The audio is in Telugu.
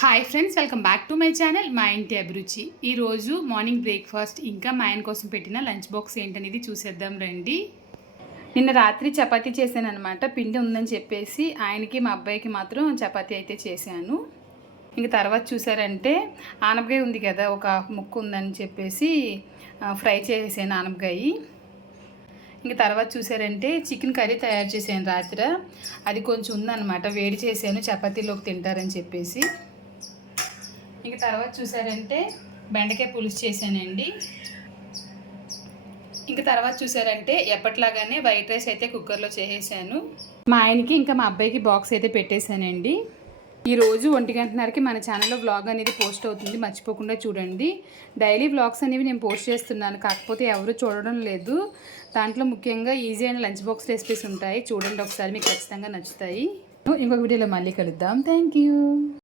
Hi friends, welcome back to my channel మా ఇంటి అభిరుచి. ఈరోజు మార్నింగ్ బ్రేక్ఫాస్ట్ ఇంకా మా ఆయన కోసం పెట్టిన లంచ్ బాక్స్ ఏంటనేది చూసేద్దాం రండి. నిన్న రాత్రి చపాతీ చేశాను అనమాట. పిండి ఉందని చెప్పేసి ఆయనకి మా అబ్బాయికి మాత్రం చపాతీ అయితే చేశాను. ఇంక తర్వాత చూసారంటే ఆనపకాయ ఉంది కదా, ఒక ముక్క ఉందని చెప్పేసి ఫ్రై చేసాను ఆనపకాయ. ఇంక తర్వాత చూసారంటే చికెన్ కర్రీ తయారు చేశాను రాత్రి. అది కొంచెం ఉందన్నమాట, వేడి చేశాను చపాతీలోకి తింటారని చెప్పేసి. ఇంక తర్వాత చూసారంటే బెండకాయ పులుసు చేశానండి. ఇంక తర్వాత చూసారంటే ఎప్పట్లాగానే వైట్ రైస్ అయితే కుక్కర్లో చేసేసాను. మా ఆయనకి ఇంకా మా అబ్బాయికి బాక్స్ అయితే పెట్టేశానండి. ఈరోజు 1:30కి మన ఛానల్లో వ్లాగ్ అనేది పోస్ట్ అవుతుంది, మర్చిపోకుండా చూడండి. డైలీ వ్లాగ్స్ అనేవి నేను పోస్ట్ చేస్తున్నాను, కాకపోతే ఎవరు చూడడం లేదు. దాంట్లో ముఖ్యంగా ఈజీ అయిన లంచ్ బాక్స్ రెసిపీస్ ఉంటాయి, చూడండి ఒకసారి, మీకు ఖచ్చితంగా నచ్చుతాయి. ఇంకొక వీడియోలో మళ్ళీ కలుద్దాం. Thank you.